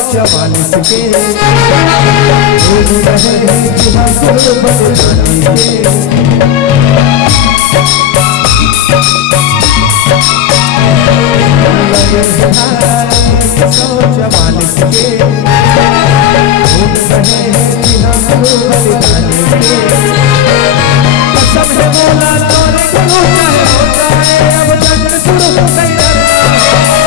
144 के घूम रहे हैं बिना गुरबत जाने के। लगे हैं 144 के घूम रहे हैं बिना गुरबत जाने के। कसम है बोला तोरे गुरु चाहे हो जाए अब जंग शुरू नहीं डरना है।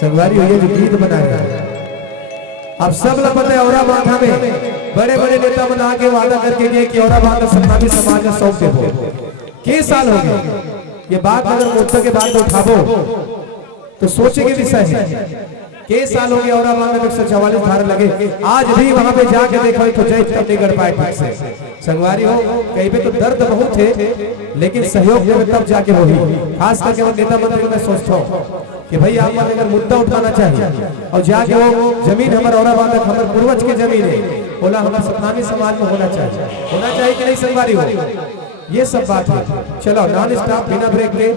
संगवारी हुई जो गीत बनाया अब सब लोग पता है औरा बांधा में बड़े बड़े नेता बना के वादा करके गए कि औरा बांधा सपना भी समाज में सौंप देबो के साल हो गए ये बात अगर मुद्दे के बाद उठाबो तो सोचे के विषय है। के साल हो गया औरंगाबाद में 144 धारा लगे, आज भी वहां पे जाके देखो तो जय तब नहीं कर पाए ठीक से। संगवारी हो कहीं पे तो दर्द बहुत है, लेकिन सहयोग जब तब जाके वही, खास करके वो नेता मंत्री में सोचता हूँ कि भाई आप अगर मुद्दा उठाना चाहिए और जाके वो जमीन हमारे औरंगाबाद हमारे पूर्वज की जमीन है, बोला हमारे सतनामी समाज में होना चाहिए कि नहीं संगवारी हो, ये सब बात है। चलो नॉन स्टॉप बिना ब्रेक के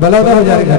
बलौदा हो जाएगा।